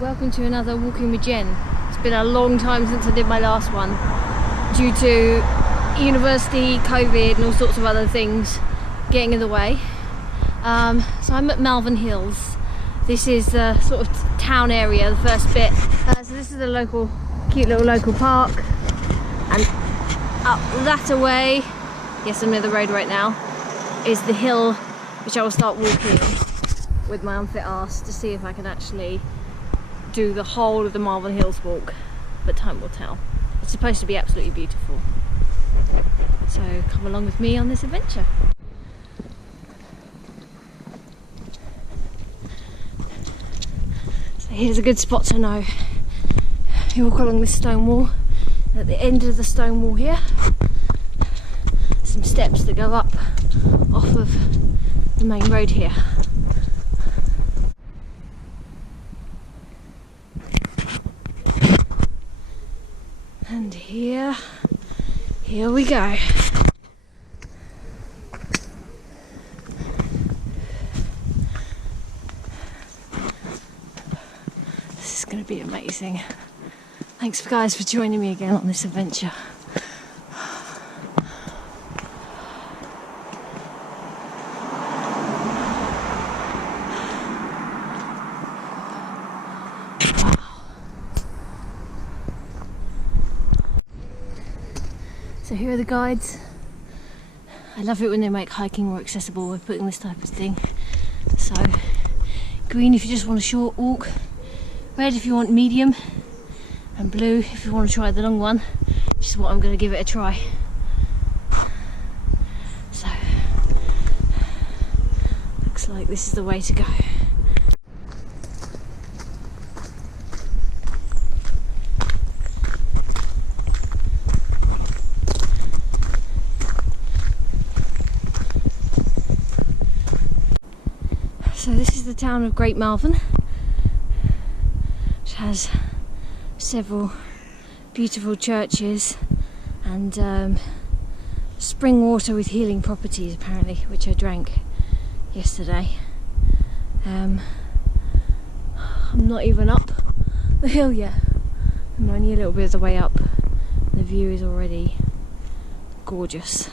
Welcome to another Walking with Jen. It's been a long time since I did my last one due to university, COVID and all sorts of other things getting in the way. So I'm at Malvern Hills. This is the sort of town area, the first bit. So this is a cute little local park, and up that away, yes I'm near the road right now, is the hill which I will start walking with my unfit arse to see if I can actually do the whole of the Malvern Hills walk, but time will tell. It's supposed to be absolutely beautiful. So come along with me on this adventure. So here's a good spot to know. You walk along this stone wall, and at the end of the stone wall here, some steps that go up off of the main road here. And here we go. This is going to be amazing. Thanks guys for joining me again on this adventure. So here are the guides. I love it when they make hiking more accessible by putting this type of thing. So green if you just want a short walk, red if you want medium, and blue if you want to try the long one, which is what I'm going to give it a try. So looks like this is the way to go. So this is the town of Great Malvern, which has several beautiful churches and spring water with healing properties apparently, which I drank yesterday. I'm not even up the hill yet. I'm only a little bit of the way up. The view is already gorgeous.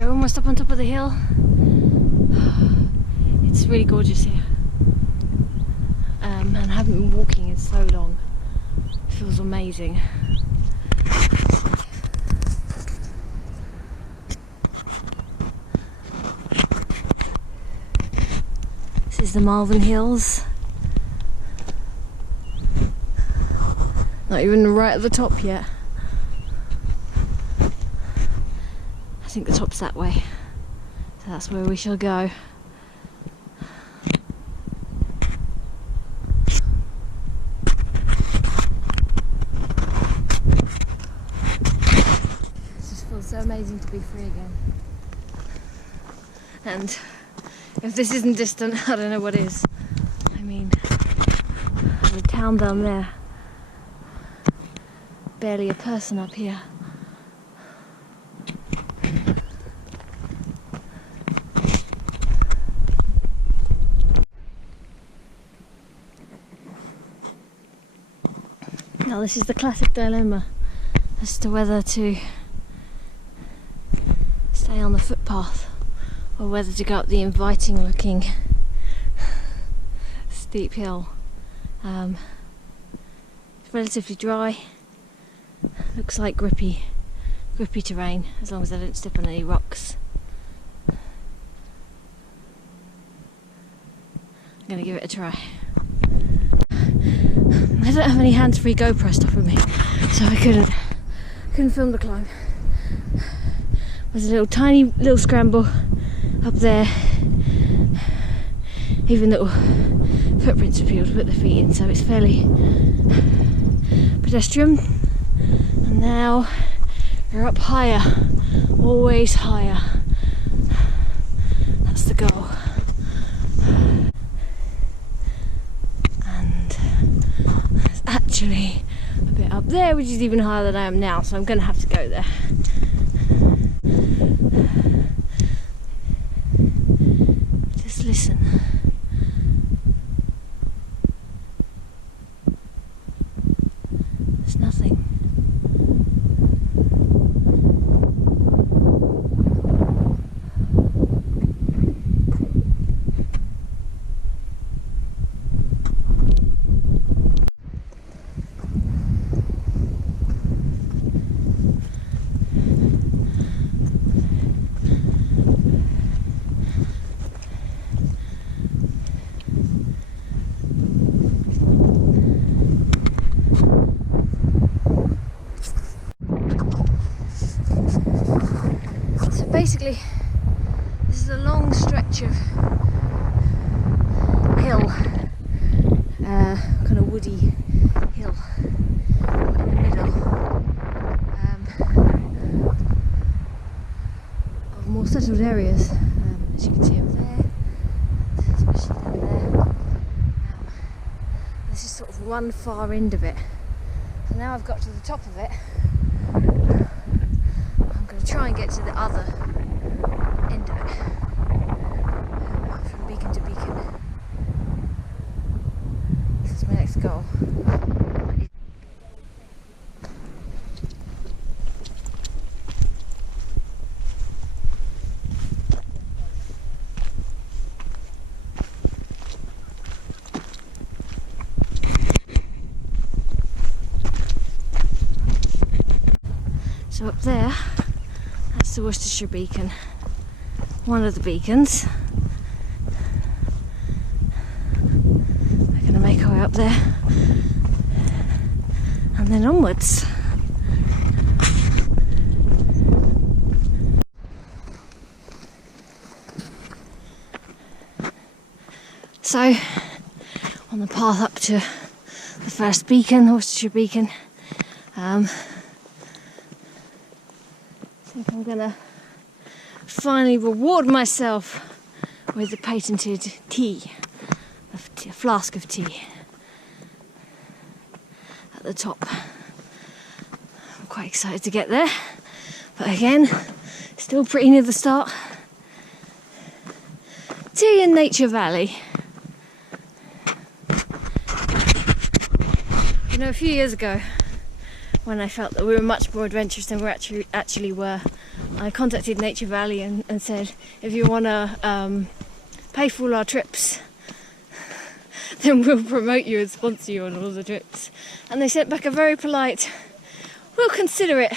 Almost up on top of the hill. It's really gorgeous here, and I haven't been walking in so long. It feels amazing. This is the Malvern Hills. Not even right at the top yet. I think the top's that way, so that's where we shall go. It just feels so amazing to be free again. And if this isn't distant, I don't know what is. I mean, the town down there, barely a person up here. this is the classic dilemma as to whether to stay on the footpath or whether to go up the inviting looking steep hill. It's relatively dry, looks like grippy terrain, as long as I don't step on any rocks. I'm going to give it a try. I don't have any hands-free GoPro stuff with me, so I couldn't film the climb. There's a tiny little scramble up there, even little footprints for people to put their feet in, so it's fairly pedestrian. And now we're up higher, always higher. That's the goal. And there's actually a bit up there which is even higher than I am now, so I'm going to have to go there. Just listen. There's nothing. Basically, this is a long stretch of hill, kind of woody hill in the middle of more settled areas, as you can see over there, especially down there. This is sort of one far end of it, and now I've got to the top of it. I'm going to try and get to the other end of it, from beacon to beacon. This is my next goal. So up there, that's the Worcestershire beacon, one of the beacons. We're going to make our way up there and then onwards. So, on the path up to the first beacon, the Worcestershire beacon, I think I'm gonna finally reward myself with a patented tea, a flask of tea at the top. I'm quite excited to get there, but again, still pretty near the start. Tea in Nature Valley. You know, a few years ago, when I felt that we were much more adventurous than we actually were, I contacted Nature Valley and said, if you want to pay for all our trips, then we'll promote you and sponsor you on all the trips. And they sent back a very polite, we'll consider it.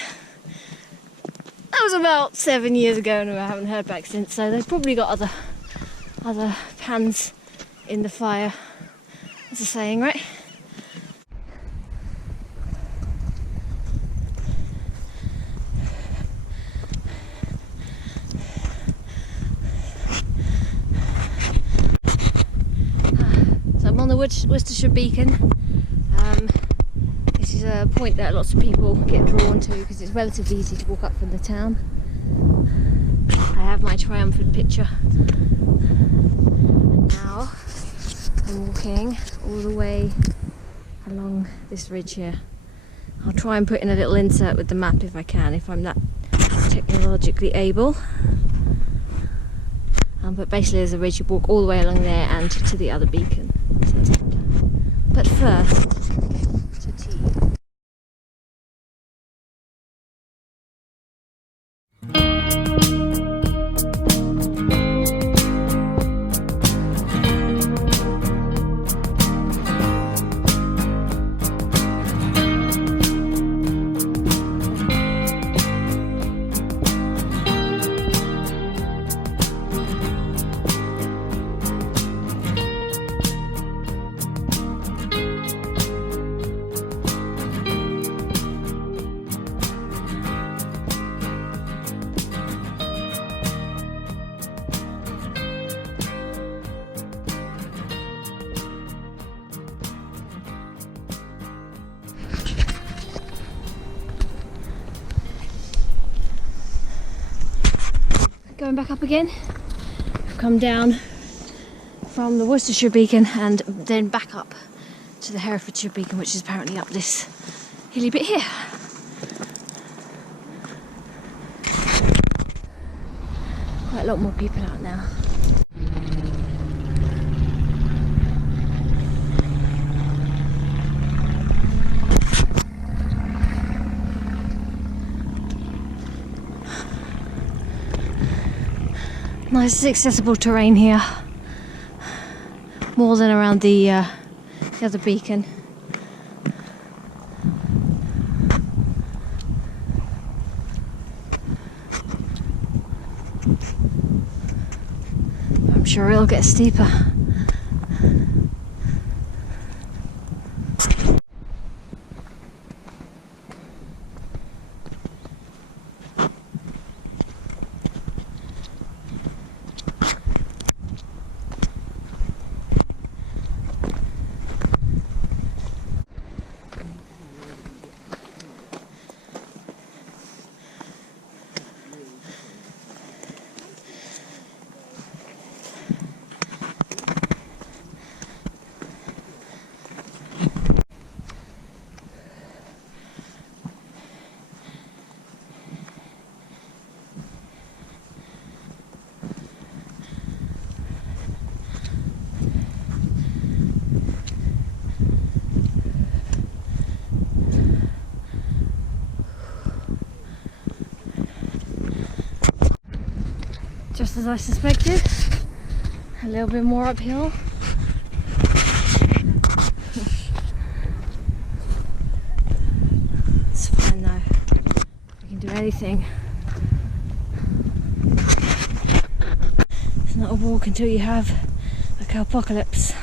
That was about 7 years ago and I haven't heard back since, so they've probably got other pans in the fire. That's a saying, right? On the Worcestershire beacon. This is a point that lots of people get drawn to because it's relatively easy to walk up from the town. I have my triumphant picture. And now I'm walking all the way along this ridge here. I'll try and put in a little insert with the map if I can, if I'm that technologically able. But basically there's a ridge, you walk all the way along there and to the other beacon. But first, going back up again. We've come down from the Worcestershire beacon and then back up to the Herefordshire beacon, which is apparently up this hilly bit here. Quite a lot more people out now. Nice accessible terrain here, more than around the other beacon. I'm sure it'll get steeper. Just as I suspected, a little bit more uphill. It's fine though, we can do anything. It's not a walk until you have a apocalypse.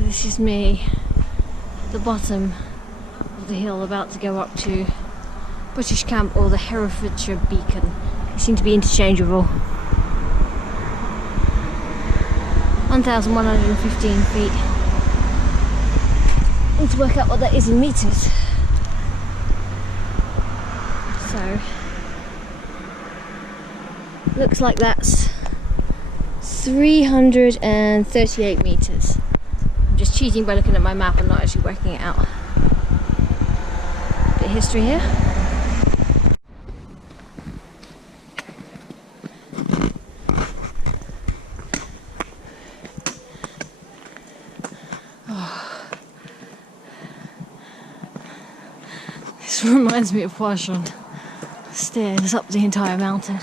This is me at the bottom of the hill, about to go up to British Camp or the Herefordshire Beacon. They seem to be interchangeable. 1,115 feet. I need to work out what that is in meters. So, looks like that's 338 meters. Just cheating by looking at my map and not actually working it out. Bit of history here. Oh. This reminds me of Poisson. Stairs up the entire mountain.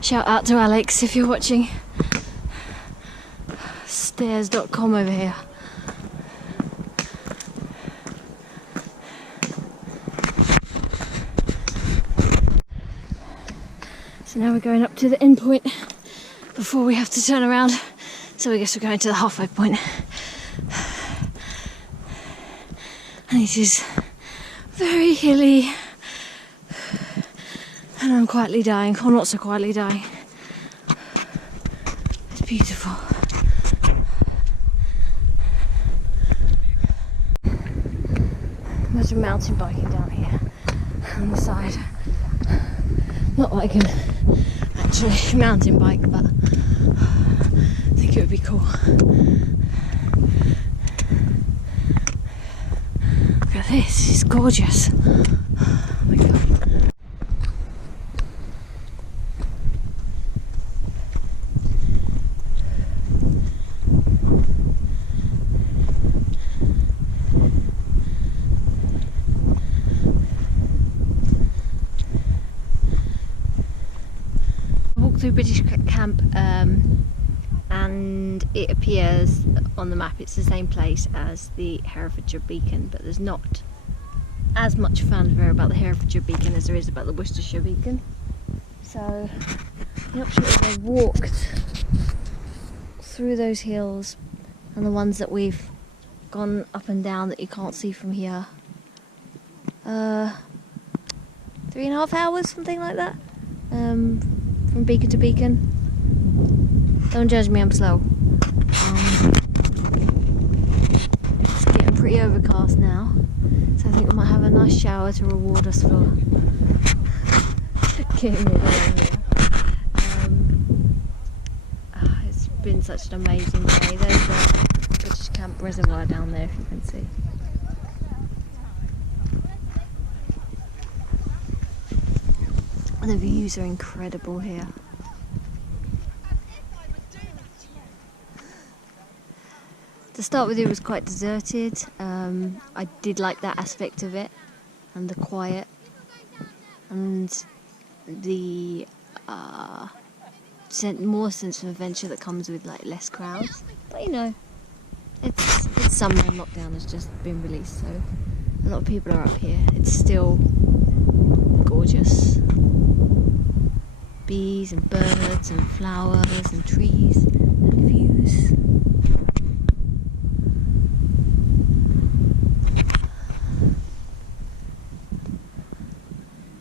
Shout out to Alex if you're watching. Stairs.com over here. So now we're going up to the end point before we have to turn around. So I guess we're going to the halfway point. And it is very hilly. And I'm quietly dying, or not so quietly dying. It's beautiful. Imagine mountain biking down here on the side. Not that I can actually mountain bike, but I think it would be cool. Look at this, it's gorgeous. Oh my god. Through British Camp and it appears on the map it's the same place as the Herefordshire Beacon, but there's not as much fanfare about the Herefordshire Beacon as there is about the Worcestershire Beacon. So the option is I walked through those hills and the ones that we've gone up and down that you can't see from here. 3.5 hours, something like that. From beacon to beacon. Don't judge me, I'm slow. It's getting pretty overcast now, so I think we might have a nice shower to reward us for getting all the way here. It's been such an amazing day. There's the British Camp Reservoir down there, if you can see. The views are incredible here. To start with, it was quite deserted. I did like that aspect of it, and the quiet, and the more sense of adventure that comes with like less crowds. But you know, it's summer and lockdown has just been released, so a lot of people are up here. It's still gorgeous. Bees and birds and flowers and trees and views.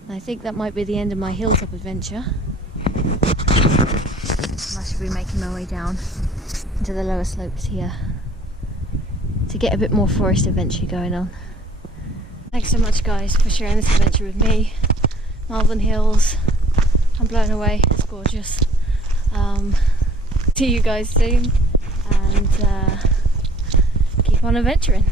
I think that might be the end of my hilltop adventure. I should be making my way down into the lower slopes here to get a bit more forest adventure going on. Thanks so much guys for sharing this adventure with me. Malvern Hills. I'm blown away, it's gorgeous. See you guys soon and keep on adventuring.